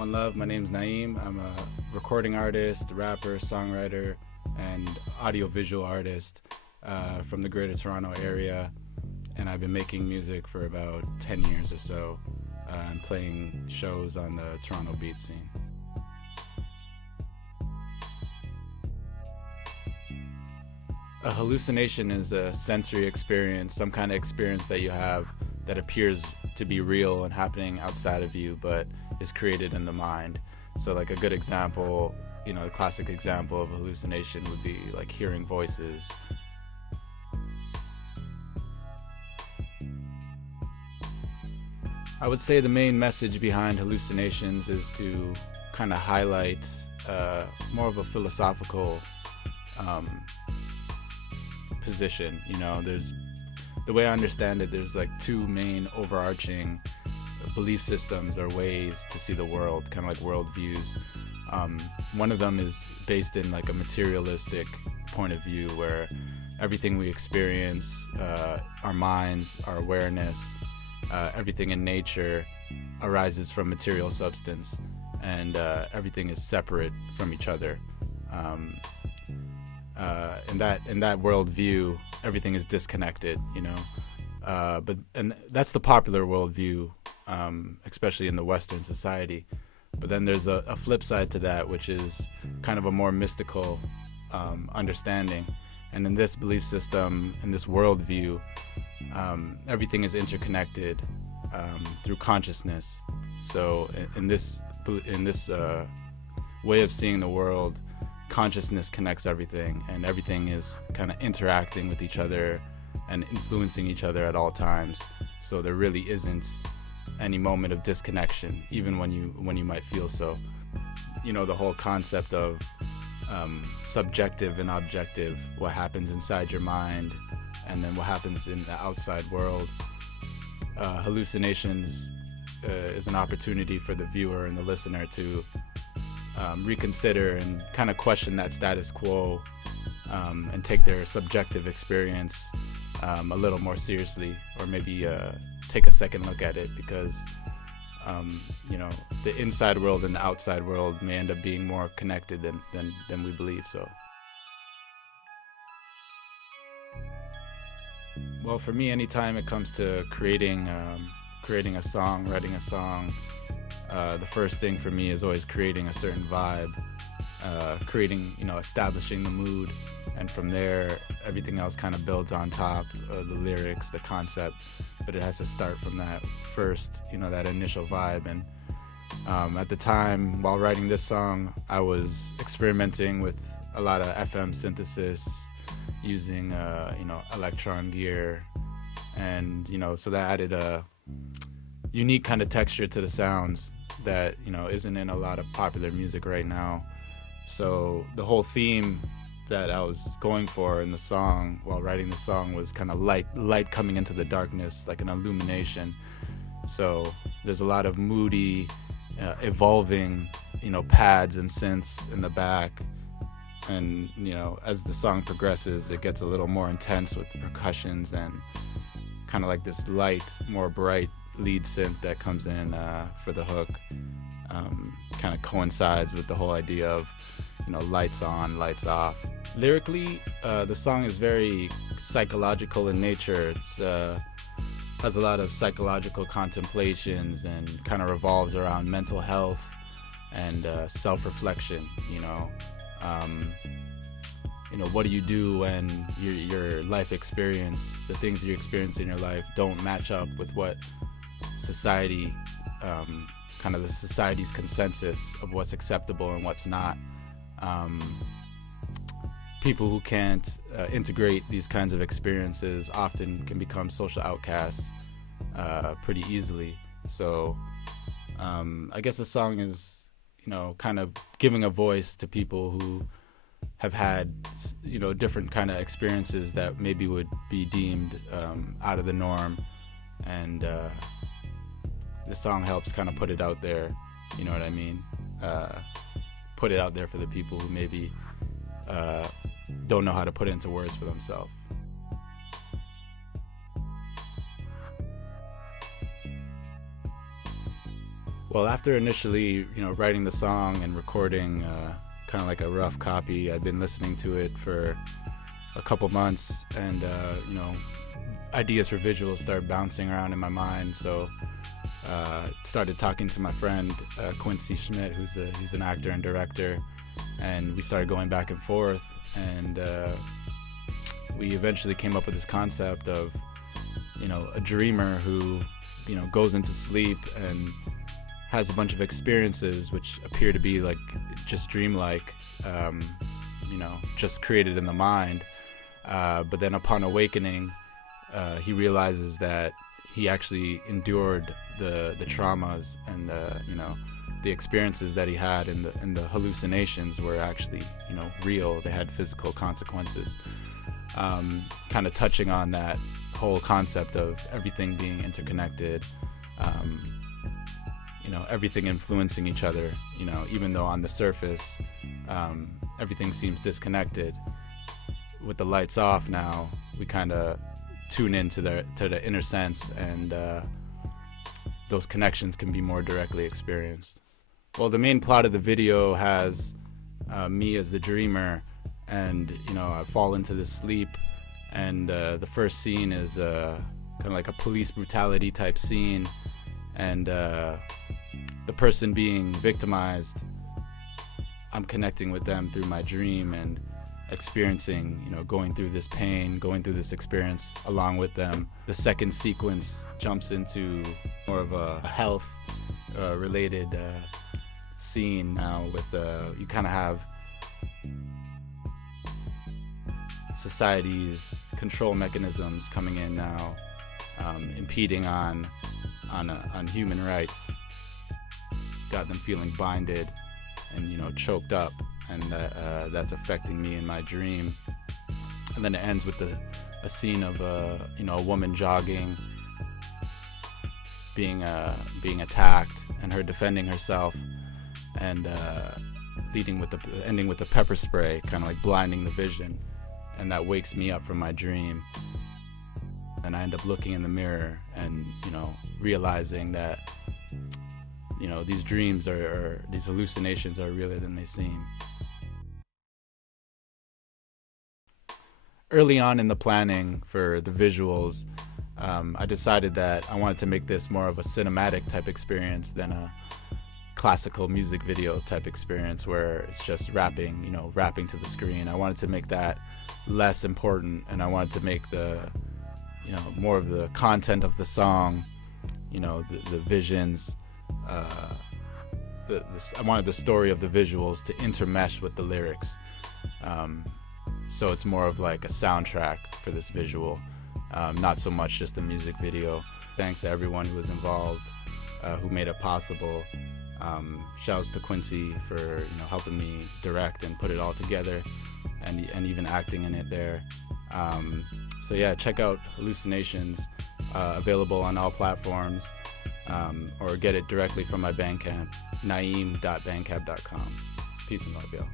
One Love. My name's Naeem. I'm a recording artist, rapper, songwriter, and audiovisual artist from the Greater Toronto area. And I've been making music for about 10 years or so and playing shows on the Toronto beat scene. A hallucination is a sensory experience, some kind of experience that you have that appears to be real and happening outside of you, but is created in the mind. So like a good example, the classic example of a hallucination would be like hearing voices. I would say the main message behind hallucinations is to kind of highlight more of a philosophical position. There's, the way I understand it, there's like two main overarching belief systems or ways to see the world, kind of like worldviews. One of them is based in like a materialistic point of view where everything we experience, our minds, our awareness, everything in nature arises from material substance, and everything is separate from each other. In that worldview, everything is disconnected, and that's the popular worldview, especially in the Western society. But then there's a flip side to that, which is kind of a more mystical understanding. And in this belief system, in this worldview, everything is interconnected through consciousness. So in this way of seeing the world, consciousness connects everything, and everything is kind of interacting with each other and influencing each other at all times. So there really isn't any moment of disconnection, even when you might feel so. The whole concept of subjective and objective, what happens inside your mind and then what happens in the outside world. Hallucinations is an opportunity for the viewer and the listener to reconsider and kind of question that status quo, and take their subjective experience a little more seriously, or maybe take a second look at it, because the inside world and the outside world may end up being more connected than we believe. So, well, for me, anytime it comes to creating a song, writing a song, the first thing for me is always creating a certain vibe, establishing the mood, and from there everything else kind of builds on top, the lyrics, the concept, but it has to start from that first, that initial vibe. And at the time, while writing this song, I was experimenting with a lot of FM synthesis, using Electron gear, and so that added a unique kind of texture to the sounds that isn't in a lot of popular music right now. So the whole theme that I was going for in the song while writing the song was kind of light coming into the darkness, like an illumination. So there's a lot of moody, evolving, pads and synths in the back. And, as the song progresses, it gets a little more intense with percussions and kind of like this light, more bright lead synth that comes in for the hook. Kind of coincides with the whole idea of, lights on, lights off. Lyrically, the song is very psychological in nature. It's has a lot of psychological contemplations and kind of revolves around mental health and self-reflection. What do you do when your life experience, the things you experience in your life, don't match up with what society, kind of the society's consensus of what's acceptable and what's not. People who can't integrate these kinds of experiences often can become social outcasts pretty easily. So I guess the song is, kind of giving a voice to people who have had, different kind of experiences that maybe would be deemed out of the norm. And the song helps kind of put it out there, you know what I mean? Put it out there for the people who maybe don't know how to put it into words for themselves. Well, after initially, writing the song and recording kind of like a rough copy, I'd been listening to it for a couple months, and ideas for visuals started bouncing around in my mind. So started talking to my friend Quincy Schmidt, he's an actor and director, and we started going back and forth, and we eventually came up with this concept of a dreamer who goes into sleep and has a bunch of experiences which appear to be like just dreamlike, just created in the mind, but then upon awakening he realizes that he actually endured the traumas, and the experiences that he had, and the hallucinations were actually real. They had physical consequences, kind of touching on that whole concept of everything being interconnected, everything influencing each other, even though on the surface everything seems disconnected. With the lights off now, we kind of tune into the inner sense, and those connections can be more directly experienced. Well, the main plot of the video has me as the dreamer, and I fall into this sleep, and the first scene is kind of like a police brutality type scene, and the person being victimized, I'm connecting with them through my dream and experiencing, going through this pain, going through this experience along with them. The second sequence jumps into more of a health related scene now, with you kind of have society's control mechanisms coming in now, impeding on human rights. Got them feeling binded and choked up, and that's affecting me in my dream. And then it ends with a scene of a woman jogging, being attacked, and her defending herself, and ending with the pepper spray, kind of like blinding the vision, and that wakes me up from my dream. And I end up looking in the mirror and realizing that these dreams or these hallucinations are realer than they seem. Early on in the planning for the visuals, I decided that I wanted to make this more of a cinematic type experience than a classical music video type experience where it's just rapping to the screen. I wanted to make that less important, and I wanted to make the more of the content of the song, the visions. I wanted the story of the visuals to intermesh with the lyrics, so it's more of like a soundtrack for this visual, not so much just a music video. Thanks to everyone who was involved, who made it possible. Shouts to Quincy for helping me direct and put it all together, and even acting in it there. So yeah, check out Hallucinations, available on all platforms, or get it directly from my Bandcamp, naeem.bandcamp.com. Peace and love, y'all.